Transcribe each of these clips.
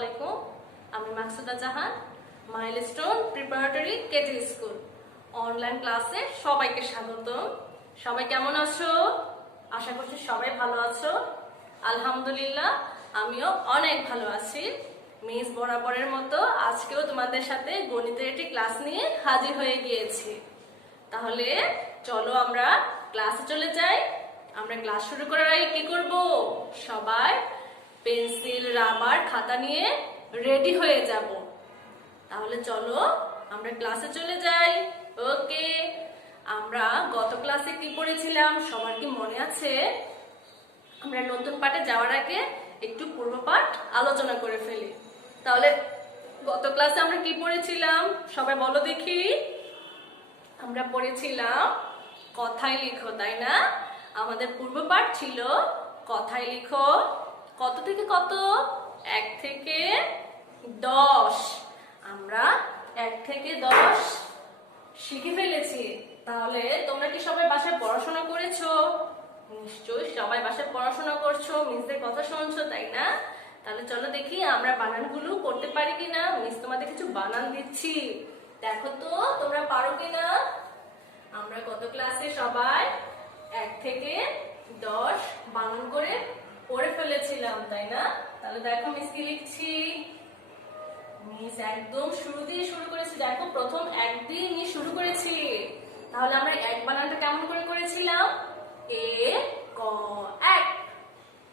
আলাইকুম। আমি Maksuda Jahan, milestone preparatory KG school online ক্লাসে সবাইকে স্বাগতম। সবাই কেমন আছো? আশা করছি সবাই ভালো আছো। আলহামদুলিল্লাহ, আমিও অনেক ভালো আছি। মিস বরাবরের মতো আজকেও তোমাদের সাথে গণিতের একটি ক্লাস নিয়ে হাজির হয়ে গিয়েছি। তাহলে চলো আমরা ক্লাসে চলে যাই। আমরা ক্লাস শুরু করার আগে কি করব? সবাই পেন্সিল, রাবার, খাতা নিয়ে রেডি হয়ে যাব। তাহলে চলো আমরা ক্লাসে চলে যাই। ওকে, আমরা গত ক্লাসে কি পড়েছিলাম সবার কি মনে আছে? আমরা নতুন পাঠে যাওয়ার আগে একটু পূর্ব পাঠ আলোচনা করে ফেলি। তাহলে গত ক্লাসে আমরা কি পড়েছিলাম সবাই বলো দেখি। আমরা পড়েছিলাম কথায় লিখো, তাই না? আমাদের পূর্ব পাঠ ছিল কথায় লিখো। কত থেকে কত? 1 থেকে 10। আমরা 1 থেকে 10 শিখে ফেলেছি। তাহলে তোমরা কি সবাই বাসায় পড়াশোনা করেছো? নিশ্চয়ই সবাই বাসায় পড়াশোনা করছো, মিসদের কথা শুনছো, তাই না? তাহলে চলো দেখি আমরা বানানগুলো করতে পারি কিনা। মিস তোমাদের কিছু বানান দিচ্ছি, দেখো তো তোমরা পারো কিনা। আমরা গত ক্লাসে সবাই 1 থেকে 10 বানান করে পড়ে ফেলেছিলাম, তাই না? তাহলে দেখো মিস কি লিখছি। মিস একদম শুরু দিয়ে শুরু করেছি। দেখো প্রথম 1 দিয়ে নিয়ে শুরু করেছি। তাহলে আমরা 1 বানানটা কেমন করে করেছিলাম? এ ক 1।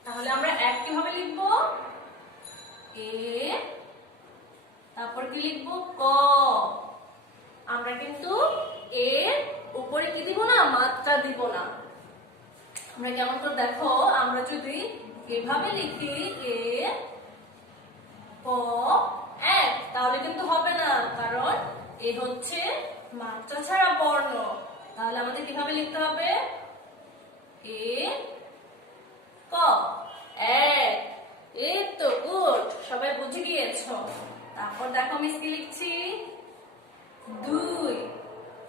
তাহলে আমরা 1 কিভাবে লিখবো? এ, তারপর কি লিখবো? ক। আমরা কিন্তু এর উপরে কি দিব না, মাত্রা দিব না। আমরা কেমন করে দেখো, আমরা যদি এভাবে লিখি এ ক 1, তাহলে কিন্তু হবে না, কারণ এ হচ্ছে মাত্রা ছাড়া বর্ণ। তাহলে আমাদের কিভাবে লিখতে হবে? এ ক 1। এই তো গুড, সবাই বুঝে গিয়েছো। তারপর দেখো মিস কি লিখছি, 2।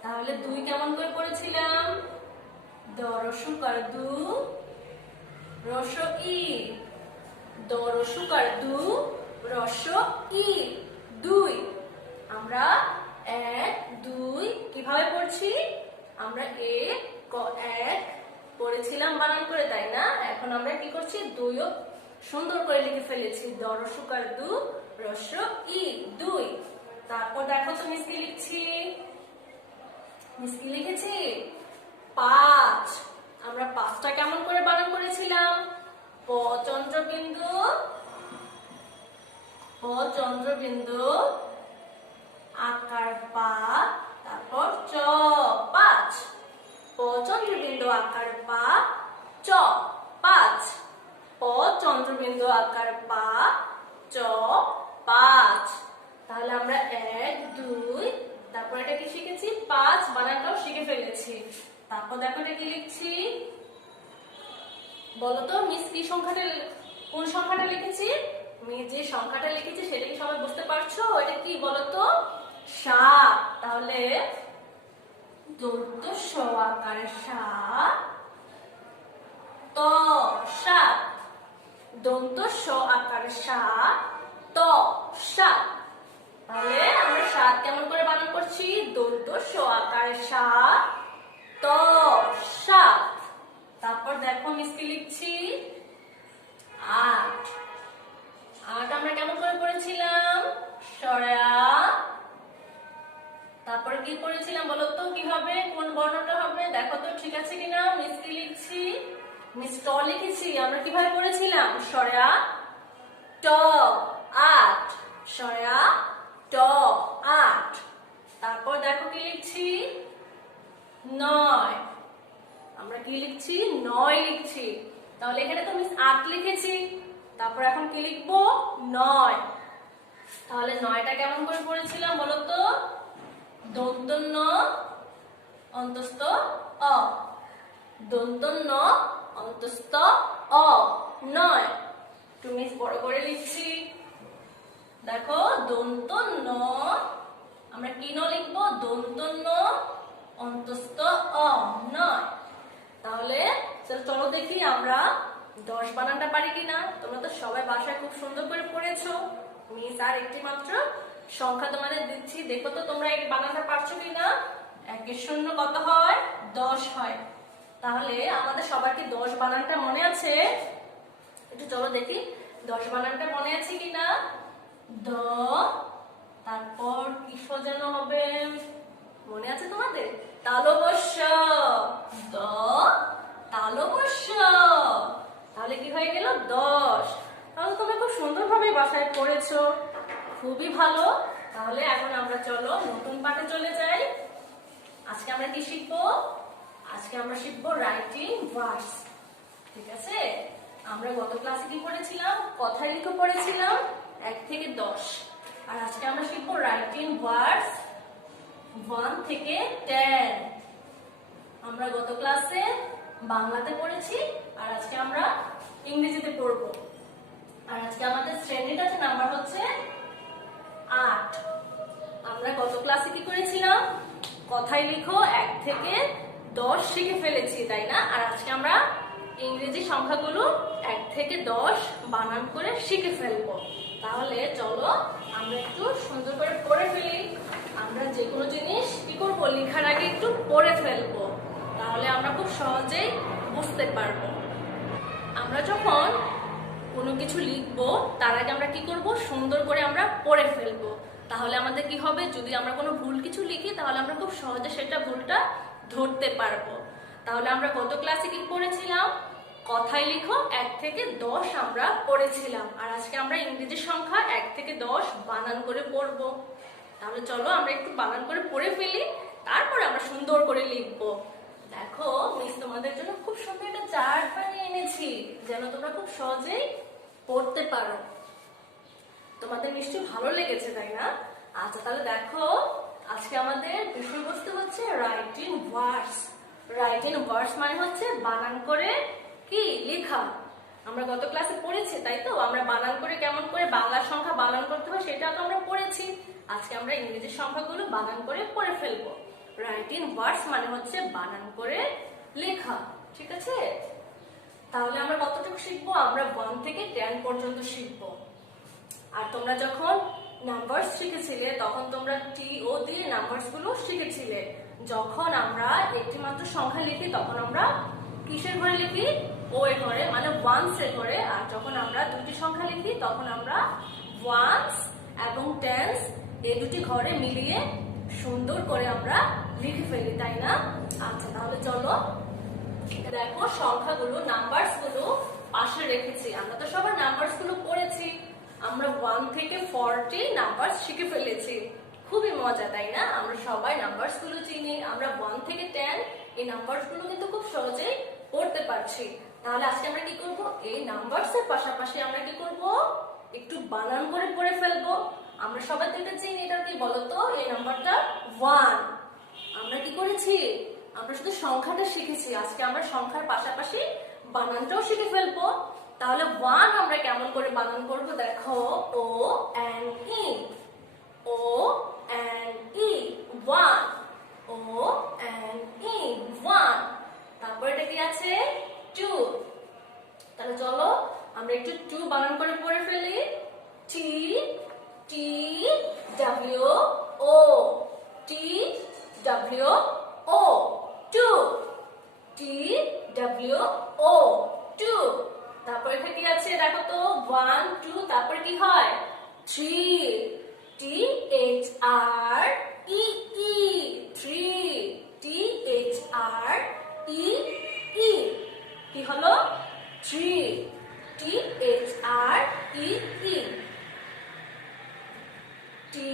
তাহলে 2 কেমন করে পড়েছিলাম? দরসুকার দু, রস ই, দরসুকার দু, রস ই, 2। আমরা 1 2 কিভাবে পড়ছি? আমরা এ ক 1 পড়েছিলাম বানান করে, তাই না? এখন আমরা কি করছি? 2ও সুন্দর করে লিখে ফেলেছি। দরসুকার দু, রস ই, 2। তারপর দেখো তো মিস কি লিখছি। মিস কি লিখেছি? 5। আমরা 5টা কেমন করে বানান করেছিলাম? প চন্দ্রবিন্দু, প চন্দ্রবিন্দু, আকার পা, তারপর চ 5। প চন্দ্রবিন্দু আকার পা, চ 5। প চন্দ্রবিন্দু আকার পা, চ 5। তাহলে আমরা 1 2, তারপর এটা কি শিখেছি? 5 বানানটাও শিখে ফেলেছি। তারপর দেখো এটা কি লিখছি বলতো মিস। কি সংখ্যাটা, কোন সংখ্যাটা লিখেছি? মিস যে সংখ্যাটা লিখেছি সেটা কি সবাই বুঝতে পারছো? এটা কি বলতো? 7। তাহলে দন্ত স আকারে 7, ত 7। দন্ত স আকারে 7, ত 7। তাহলে আমরা 7 কেমন করে বানান করছি? দন্ত স আকারে 7, ত 7। তারপর দেখো মিস কি লিখছি, 8। 8 আমরা কেমন করে পড়েছিলাম? সরা। তারপর কি করেছিলাম বলো তো কিভাবে, কোন বর্ণটা হবে? দেখো তো ঠিক আছে কিনা। মিস কি লিখছি? মিস ট লিখেছি। আমরা কিভাবে পড়েছিলাম? সরা ট 8, সরা ট 8। তারপর দেখো কি লিখছি, 9। আমরা কি লিখছি? 9 লিখছি। তাহলে এখানে তো মিস 8 লিখেছি, তারপর এখন কি লিখবো? 9। তাহলে 9টা কেমন করে পড়েছিলাম বলো তো? দন্ত ন অন্তস্থ অ, দন্ত ন অন্তস্থ অ, 9। তুমি বড় করে লিখছি। দেখো দন্ত ন, আমরা কি ন লিখবো? দন্ত ন অন্তস্থ অ, 9। তাহলে চলো দেখি আমরা 10 বানানটা পারি কিনা। তোমরা তো সবাই বাসায় খুব সুন্দর করে পড়েছো, মিস আর একটি মাত্র সংখ্যা তোমাদের দিচ্ছি, দেখো তো তোমরা এই বানানটা পারছো কিনা। 1-0 কত হয়? 10 হয়। তাহলে আমাদের সবার কি 10 বানানটা মনে আছে? একটু চলো দেখি 10 বানানটা মনে আছে কিনা। দ, তারপর কি সাজানো হবে মনে আছে তোমাদের? তালবস্য, দ তালবস্য। তাহলে কি হয়ে গেল? 10। তাহলে তোমরা খুব সুন্দরভাবে বাসায় পড়েছো, খুবই ভালো। তাহলে এখন আমরা চলো নতুন পাঠে চলে যাই। আজকে আমরা কি শিখবো? আজকে আমরা শিখবো রাইটিং ভার্স। ঠিক আছে, আমরা গত ক্লাসে কি পড়েছিলাম? কথায় লিখে পড়েছিলাম 1 থেকে 10। আর আজকে আমরা শিখবো রাইটিং ভার্স 1 থেকে 10। আমরা গত ক্লাসে বাংলাতে পড়েছি, আর আজকে আমরা ইংরেজিতে পড়বো। আর আজকে আমাদের শ্রেণীটাতে নাম্বার হচ্ছে 8। আমরা গত ক্লাসে কি করেছিলাম? কথায় লিখো 1 থেকে 10 শিখে ফেলেছি, তাই না? আর আজকে আমরা ইংরেজি সংখ্যাগুলো 1 থেকে 10 বানান করে শিখে ফেলবো। তাহলে চলো আমরা একটু সুন্দর করে পড়ে ফেলি। আমরা যে কোনো জিনিস কি করবো? লেখার আগে একটু পড়ে ফেলবো, তাহলে আমরা খুব সহজেই বুঝতে পারবো। আমরা যখন কোনো কিছু লিখবো তার আগে আমরা কি করব? সুন্দর করে আমরা পড়ে ফেলবো। তাহলে আমাদের কি হবে? যদি আমরা কোনো ভুল কিছু লিখি তাহলে আমরা খুব সহজে সেটা ভুলটা ধরতে পারবো। তাহলে আমরা গত ক্লাসে কি পড়েছিলাম? কথায় লিখো 1 থেকে 10 আমরা পড়েছিলাম। আর আজকে আমরা ইংরেজি সংখ্যা 1 থেকে 10 বানান করে পড়বো। তাহলে চলো আমরা একটু বানান করে পড়ে ফেলি, তারপরে আমরা সুন্দর করে লিখবো। দেখো মিস তোমাদের জন্য খুব সুন্দর একটা চার্ট বানিয়ে এনেছি, যেন তোমরা খুব সহজেই পড়তে পারো। তোমাদের নিশ্চয়ই ভালো লেগেছে, তাই না? আচ্ছা তাহলে দেখো আজকে আমাদের বিষয়বস্তু হচ্ছে রাইটিং ভার্স। রাইটিং ভার্স মানে হচ্ছে বানান করে কি লেখা। আমরা গত ক্লাসে পড়েছি, তাই তো? আমরা বানান করে কেমন করে বাংলা সংখ্যা বানান করতে হয় সেটা তো আমরা পড়েছি। আজকে আমরা ইংরেজি সংখ্যাগুলো বানান করে পড়ে ফেলবো। রাইটিং ভার্স মানে হচ্ছে বানান করে লেখা, ঠিক আছে? তাহলে আমরা কতটুকু শিখবো? আমরা 1 থেকে 10 পর্যন্ত শিখবো। আর তোমরা যখন নাম্বারস শিখেছিলে তখন তোমরা টিও দিয়ে নাম্বারস গুলো শিখেছিলে। যখন আমরা একটি মাত্র সংখ্যা লিখি তখন আমরা কিসের ঘরে লিখি? ও এর ঘরে, মানে ওয়ান্স এর ঘরে। আর যখন আমরা দুটি সংখ্যা লিখি তখন আমরা ওয়ান্স এবং টেন্স এই দুটি ঘরে মিলিয়ে সুন্দর করে আমরা লিখে ফেলি, তাই না? আচ্ছা তাহলে চলো দেখো সংখ্যাগুলো নাম্বারস গুলো পাশে রেখেছি। আমরা তো সবাই নাম্বারস গুলো পড়েছি। আমরা 1 থেকে 40 নাম্বারস শিখে ফেলেছি। খুবই মজা, তাই না? আমরা সবাই নাম্বারস গুলো চিনি। আমরা 1 থেকে 10 এই নাম্বারস গুলো কিন্তু খুব সহজেই পড়তে পারছি। তাহলে আজকে আমরা কি করব? এই নাম্বারস এর পাশাপাশি আমরা কি করব? একটু বানান করে পড়ে ফেলবো। আমরা সবাই তো এটা চিনি, এটা কি বলতো? এই নাম্বারটা 1। আমরা কি করেছি? আমরা শুধু সংখ্যাটা শিখেছি। আজকে আমরা সংখ্যার পাশাপাশি বানানটাও শিখে ফেলবো। তাহলে 1 আমরা কেমন করে বানান করব? দেখো O N E, O N E, 1, O N E, 1। তারপর এটা কি আছে? 2। তাহলে চলো আমরা একটু 2 বানান করে পড়ে ফেলি। T T W O, T W O, 2, T W O, 2। তারপর এখানে কি আছে দেখো তো? 1 2, তারপর কি হয়? 3, টি এইচ আর ই ই, 3, টি এইচ আর ই ই। কি হলো? 3, টি এইচ আর ই ই, টি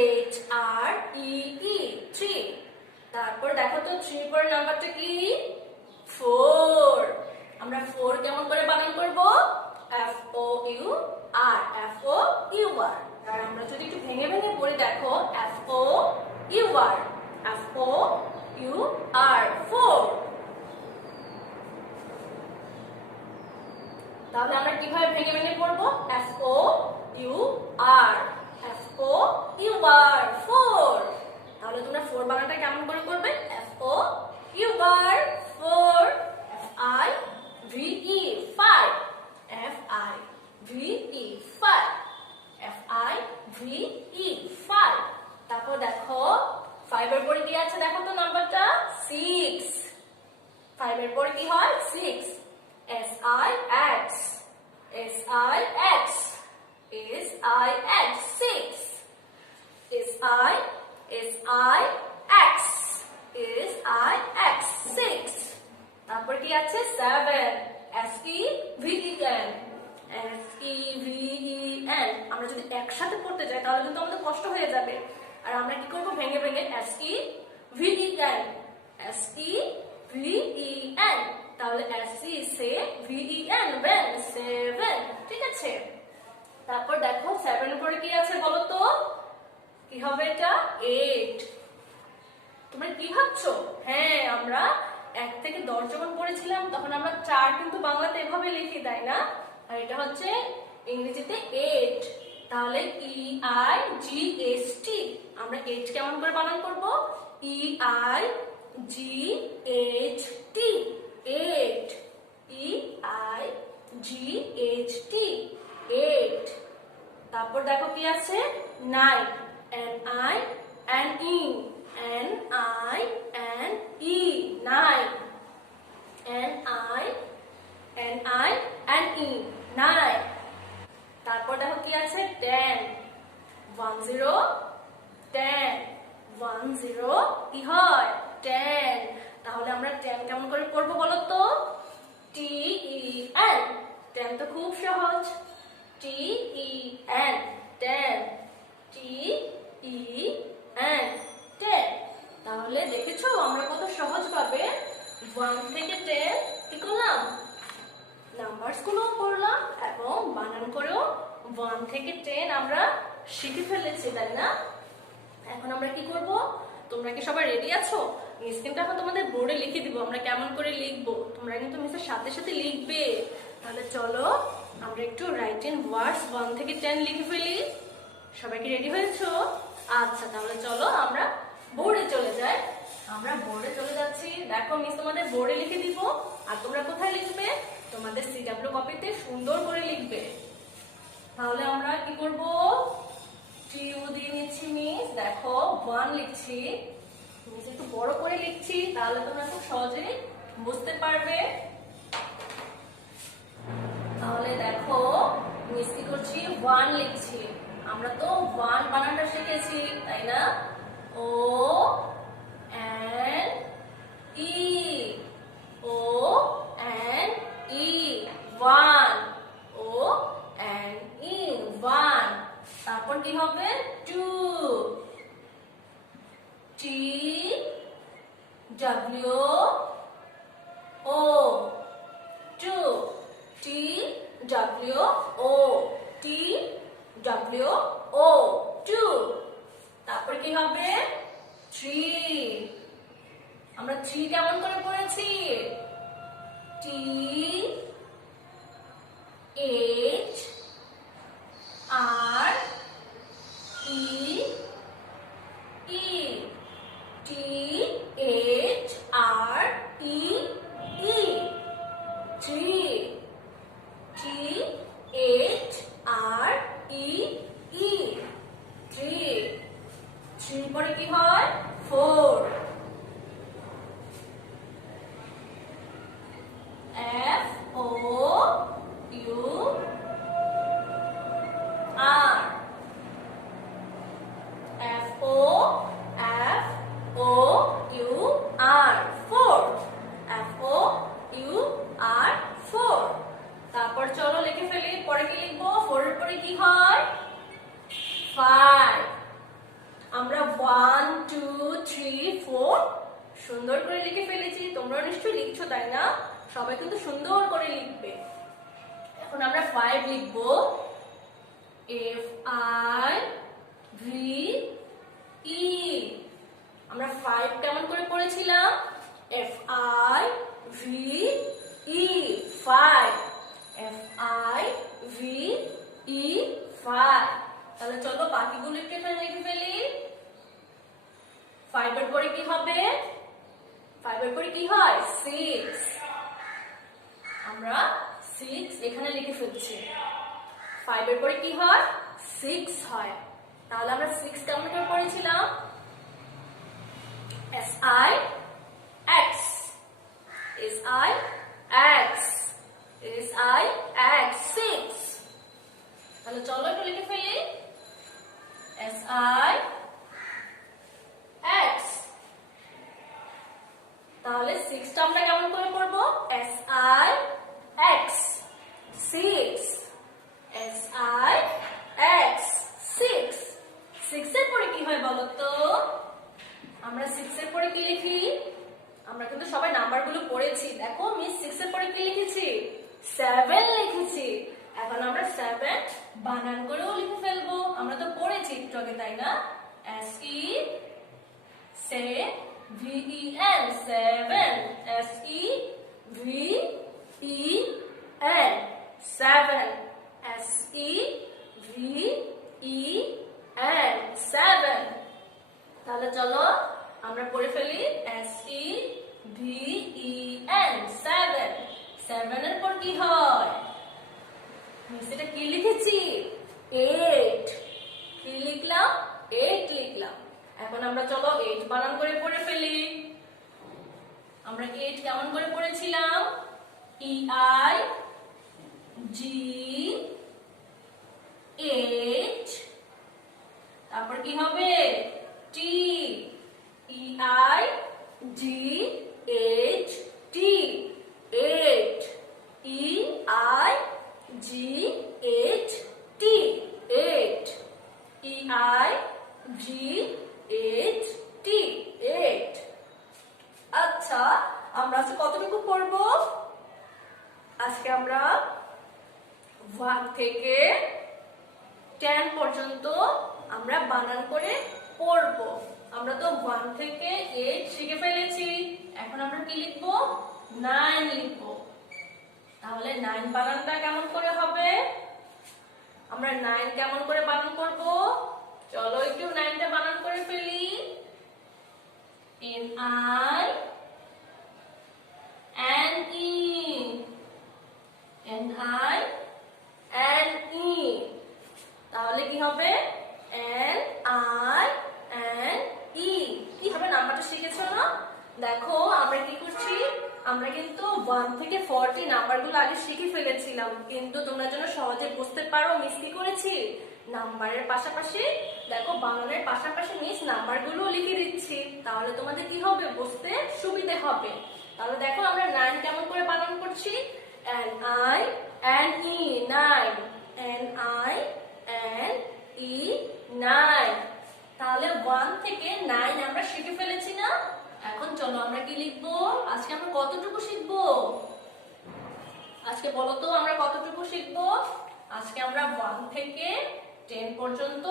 এইচ আর ই ই, 3। তারপর দেখো তো 3 পরের নাম্বারটা কি? 4। আমরা 4 কেমন করে বানান করব? F O U R, F O U R. আর আমরা যদি একটু ভেঙে ভেঙে পড়ি দেখো F O U R, F O U R, 4। তাহলে আমরা কিভাবে ভেঙে ভেঙে পড়বো? F O U R, F O U R, 4। তাহলে তোমরা 4 বানানটা কেমন করে করবে? F O U R, 4, F I V E, 5, F I V E, 5, F আছে 7, SEVEN, SEVEN। আমরা যদি একসাথে পড়তে যাই তাহলে কিন্তু আমাদের কষ্ট হয়ে যাবে। আর আমরা কি করব, ভেঙে ভেঙে SEVEN, SEVEN, তাহলে SEVEN, ভেন, 7, ঠিক আছে। তারপর দেখো 7 এর পরে কি আছে বলো তো, কি হবে এটা, 8। তোমরা কি ভাবছো? হ্যাঁ, আমরা 1 থেকে 10 যখন পড়েছিলাম তখন আমরা 4 কিন্তু বাংলাতে এভাবে লিখি, তাই না? আর এটা হচ্ছে ইংরেজিতে 8। তাহলে EIGHT, আমরা 8 কেমন করে বানান করব, EIGHT, 8, EIGHT, 8। তারপর দেখো কি আছে 9, NINE, NINE, 9, NINE, 9। তারপর দেখো কি আছে 10, 10, 10, 10 কি হয়, 10। তাহলে আমরা 10 কেমন করে পড়বো বলো তো, TEN, 10 তো খুব সহজ, TEN, 10, TEN, 10। তাহলে দেখেছো আমরা কত সহজ ভাবে 1 থেকে 10 কি করলাম, নাম্বারস গুলো পড়লাম এবং বানান করেও 1 থেকে 10 আমরা শিখে ফেলেছি, তাই না? এখন আমরা কি করব, তোমরা কি সবাই রেডি আছো? মিস কিন্তু এখন তোমাদের বোর্ডে লিখে দিব আমরা কেমন করে লিখবো, তোমরা কিন্তু মিসের সাথে সাথে লিখবে। তাহলে চলো আমরা একটু রাইটিং ওয়ার্ডস 1 থেকে 10 লিখে ফেলি। সবাই কি রেডি হয়েছো? আচ্ছা, তাহলে চলো আমরা বোর্ডে চলে যাই। আমরা বোর্ডে চলে যাচ্ছি। দেখো মিস তোমাদের বোর্ডে লিখে দিব, আর তোমরা কোথায় লিখবে, তোমাদের সিডব্লিউ কপিতে সুন্দর করে লিখবে। তাহলে আমরা কি করব, টিউ দিয়ে নিচ্ছি মিস। দেখো 1 লিখছি, মিস একটু বড় করে লিখছি তাহলে তোমরা খুব সহজেই বুঝতে পারবে। তাহলে দেখো মিস কি করছি, 1 লিখছি। আমরা তো 1 বানানটা শিখেছি, তাই না? O N E, O N E, 1, O N E, 1। তারপর কি হবে 2, T W O, 2, T W O, T W O, 2। তারপর কি হবে 3, আমরা 3 কেমন করে পড়েছি, T H R E E, T H R E E, 3, T H R E E, 3। 3 পরে কি হয় 4, F O U R, F O U R, 4, F O U R, 4। তারপর চলো লিখে ফেলি, পরে কি লিখবো, 4 এর পরে কি হয় 5। আমরা 1 2 3 4 সুন্দর করে লিখে ফেলেছি। তোমরা নিশ্চয়ই লিখছো, তাই না? সবাই কিন্তু সুন্দর করে লিখবে। এখন আমরা 5 লিখবো, F I V E। আমরা 5 কেমন করে পড়েছিলাম, F I V E, 5, F I V E, 5। তাহলে চলো বাকিগুলো একটু এখানে লিখে ফেলি। 5 এর পরে কি হবে, 5 এর পরে কি হয় 6, আমরা 6 এখানে লিখে ফেলছি। 5 এর পরে কি হয় 6 হয়। তাহলে আমরা 6 কেমন করে পড়েছিলাম, S I X, S I X, S I X, 6। তাহলে চলো একটু লিখে ফেলি, S I X, তাহলে 6টা আমরা কেমন করে পড়বো? S I X 6 S I X 6 6 এর পরে কি হয় বলো তো? আমরা 6 এর পরে কি লিখি? আমরা কিন্তু সবাই নাম্বারগুলো পড়েছি। দেখো মিস 6 এর পরে কি লিখেছি? 7 লিখেছি। এখন আমরা 7 বানান করেও লিখে ফেলবো। আমরা তো পড়েছি একটু আগে, তাই না? S E সে V E N 7 S E V E N 7 S E V E N 7। তাহলে চলো আমরা পড়ে ফেলি S E V E N 7 7 এর পর কি হয়? মিস এটা কি লিখেছি? 8 কি লিখলাম? 8 লিখলাম। এখন আমরা চলো 8 বানান করে পড়ে ফেলি। আমরা 8 কেমন করে পড়েছিলাম? E I G H তারপর কি হবে? T E I G H T 8 E I G H T 8 E I G H T 8। আচ্ছা আমরা আজকে কতটুকু পড়বো? আজকে আমরা 1 থেকে 10 পর্যন্ত আমরা বানান করে পড়বো। আমরা তো 1 থেকে 8 শিখে ফেলেছি। এখন আমরা কি লিখবো? 9 লিখবো। তাহলে 9 বানানটা কেমন করে হবে? আমরা 9 কেমন করে বানান করব? চলো একটু 9টা বানান করে ফেলি। N I N E N I N E তাহলে কি হবে? N I N E কি হবে? নাম্বারটা শিখেছো না? দেখো আমরা কি করছি, আমরা কিন্তু 1 থেকে 40 নাম্বারগুলো আগে শিখে ফেলেছিলাম, কিন্তু তোমরা যেন সহজে বুঝতে পারো মিস কি করেছি, নাম্বারের পাশাপাশি দেখো বানানের পাশাপাশি মিস নাম্বারগুলো লিখে দিচ্ছি, তাহলে তোমাদের কি হবে, বুঝতে সুবিধা হবে। তাহলে দেখো আমরা 9 কেমন করে বানান করছি, N I N E 9 N I N E 9। তাহলে 1 থেকে 9 আমরা শিখে ফেলেছি না? এখন চলো আমরা কি লিখবো, আজকে আমরা কতটুকু শিখবো, আজকে বলো তো আমরা কতটুকু শিখবো। আজকে আমরা 1 থেকে 10 পর্যন্ত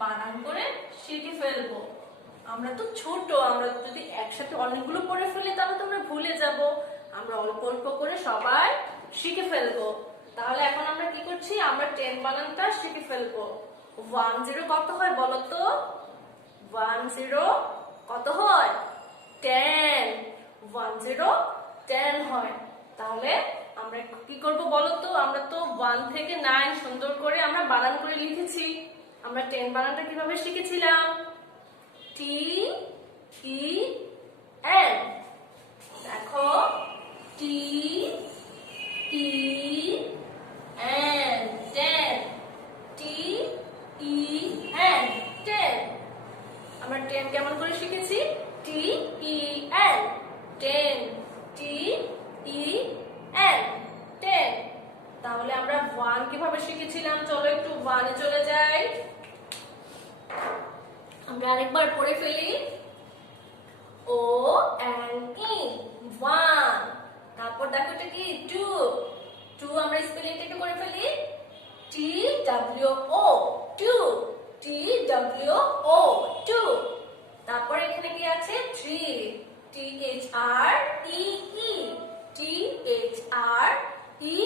বানান করে শিখে ফেলবো। আমরা তো ছোট, আমরা যদি একসাথে অনেকগুলো পড়ে ফেলি তাহলে তো আমরা ভুলে যাব, আমরা অল্প অল্প করে সবাই শিখে ফেলবো। তাহলে এখন আমরা কি করছি, আমরা 10 বানানটা শিখে ফেলবো। 10 কত হয় বলো তো, 10 কত হয়, 10 10 10 হয়। তাহলে আমরা কি করব বলো তো, আমরা তো 1 থেকে 9 সুন্দর করে আমরা বানান করে লিখেছি। আমরা 10 বানানটা কিভাবে শিখেছিলাম, T E N, দেখো T E N 10 T E N 10। আমরা 10 কেমন করে শিখেছি, T E N 10 T E N 10। তাহলে আমরা 1 কিভাবে শিখেছিলাম, চলো একটু 1 এ চলে যাই, আমরা আরেকবার পড়ে ফেলি, O N E 1। তারপর দেখো এটা কি, 2 আমরা স্পেলিংটা একটু করে ফেলি, T W O 2 T W O 2। তারপর এখানে কি আছে, 3 T H R E E T H R E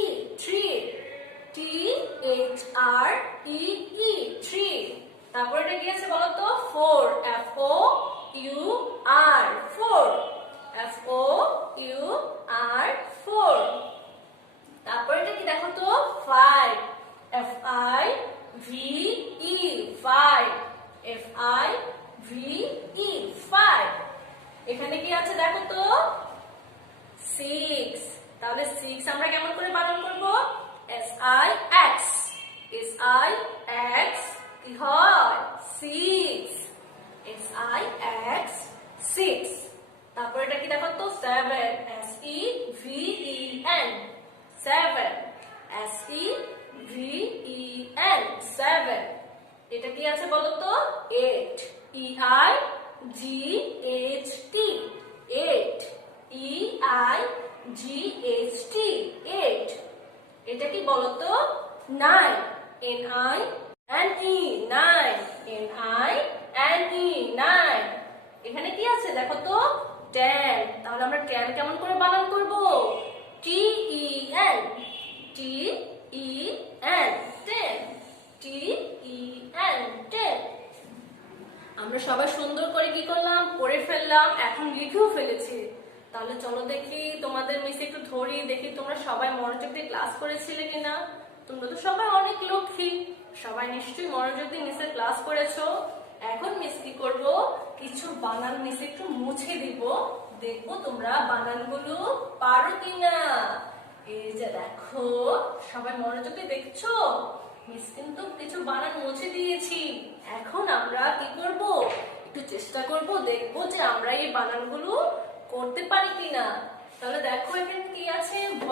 E 3 T H R E E 3। তারপর এটা কি আছে বলো তো, 4 F O U R 4 F O U R 4। তারপর এটা কি দেখো তো, 5 F I V E 5 F I V E 5। এখানে কি আছে দেখো তো, 6। তাহলে 6 আমরা কেমন করে বানান করব, S I X S I X কি হয়, 6 S I X 6। তারপর এটা কি দেখো তো 7 SEVEN 7 SEVEN 7 এটা কি আছে বলো তো 8 EIGHT 8 EIGHT 8 এটা কি বলো তো 9 NINE 9 NINE 9 এখানে কি আছে দেখো তো 10 তাহলে আমরা 10 কেমন করে বানান করব TEN TEN 10 TEN 10 আমরা সবাই সুন্দর করে কি করলাম পড়ে ফেললাম এখন লিখেও ফেলেছি তাহলে চলো দেখি তোমাদের মিস একটু ধরি দেখি তোমরা সবাই মনোযোগ দিয়ে ক্লাস করেছিলে কিনা তোমরা তো সবাই অনেক লক্ষ্মী সবাই নিশ্চয়ই মনোযোগ দিয়ে মিসের ক্লাস করেছো এখন মিস কি করব কিছু বানান মিস একটু মুছে দিব দেখবো তোমরা বানানগুলো পারো কিনা এই যে দেখো সবাই মনোযোগ দিয়ে দেখছো মিস কিন্তু কিছু বানান মুছে দিয়েছি এখন আমরা কি করব একটু চেষ্টা করব দেখবো যে আমরা এই বানানগুলো করতে পারি কিনা তাহলে দেখো এখানে কি আছে 1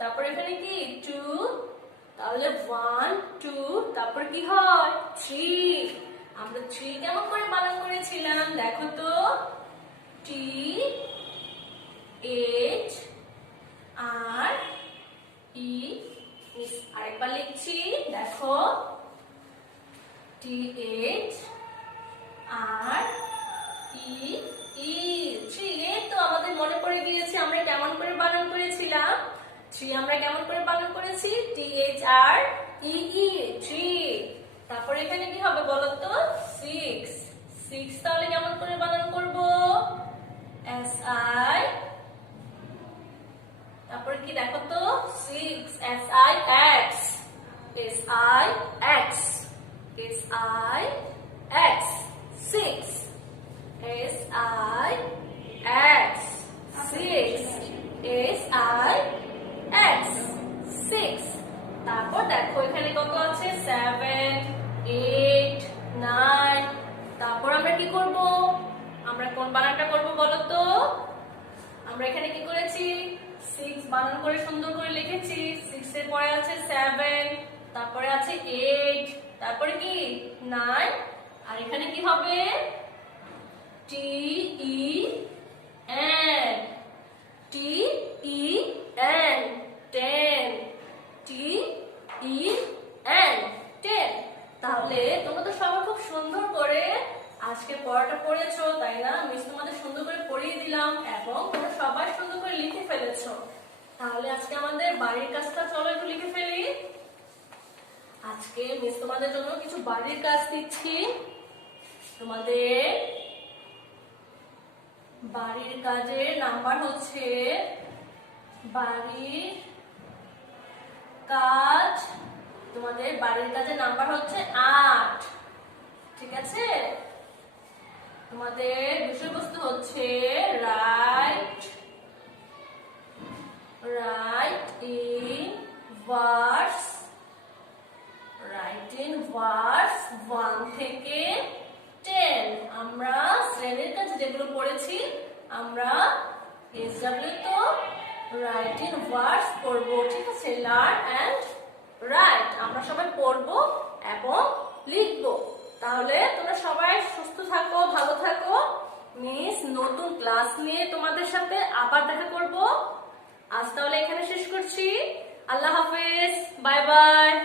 তারপর এখানে কি 2 তাহলে 1 2 তারপর কি হয় 3 আমরা 3 কেমন করে বানান করেছিলাম দেখো তো T H R E আরেকবার লিখছি দেখো T H R E E 3 এই তো আমাদের মনে পড়ে গিয়েছে আমরা কেমন করে বানান করেছিলাম 3 আমরা কেমন করে বানান করেছি T H R E E 3 তারপর এখানে কি হবে বলো তো 6 তাহলে কেমন করে বানান করব S I তারপর কি দেখো তো 6 S I X S I X S I X 6 S I X 6 S I X 6 তারপর দেখো এখানে কত আছে 7 8 9 তারপর আমরা কি করব আমরা কোন বানানটা করব বলো তো আমরা এখানে কি করেছি 6 বানান করে সুন্দর করে লিখেছি 6 এর পরে আছে 7 তারপরে আছে 8 তারপরে কি 9 আর এখানে কি হবে T E N T E N 10 T E N 10 তাহলে তোমরা তো সবাই খুব সুন্দর করে আজকে পড়াটা পড়েছো তাই না মিস তোমাদের সুন্দর করে পড়িয়ে দিলাম এবং তোমরা সবাই সুন্দর করে লিখে ফেলেছো তাহলে আজকে আমাদের বাড়ির কাজটা চলো একটু লিখে ফেলি আজকে মিস তোমাদের জন্য কিছু বাড়ির কাজ দিচ্ছি তোমাদের বাড়ির কাজের নাম্বার হচ্ছে বাড়ির কাজ তোমাদের বাড়ির কাজের নাম্বার হচ্ছে 8 ঠিক আছে তোমাদের বিষয়বস্তু হচ্ছে রাইট ইন ভার্স 1 থেকে 10 আমরা শ্রেণীর কাছে যেগুলো পড়েছি আমরা এসডব্লিউ তো রাইট ইন ভার্স পড়বো ঠিক আছে লার্ন এন্ড রাইট আমরা সবাই পড়বো এবং লিখবো তাহলে তোমরা সবাই সুস্থ থাকো ভালো থাকো মিস নতুন ক্লাস নিয়ে তোমাদের সাথে আবার দেখা করব আজ তাহলে এখানে শেষ করছি আল্লাহ হাফেজ বাই বাই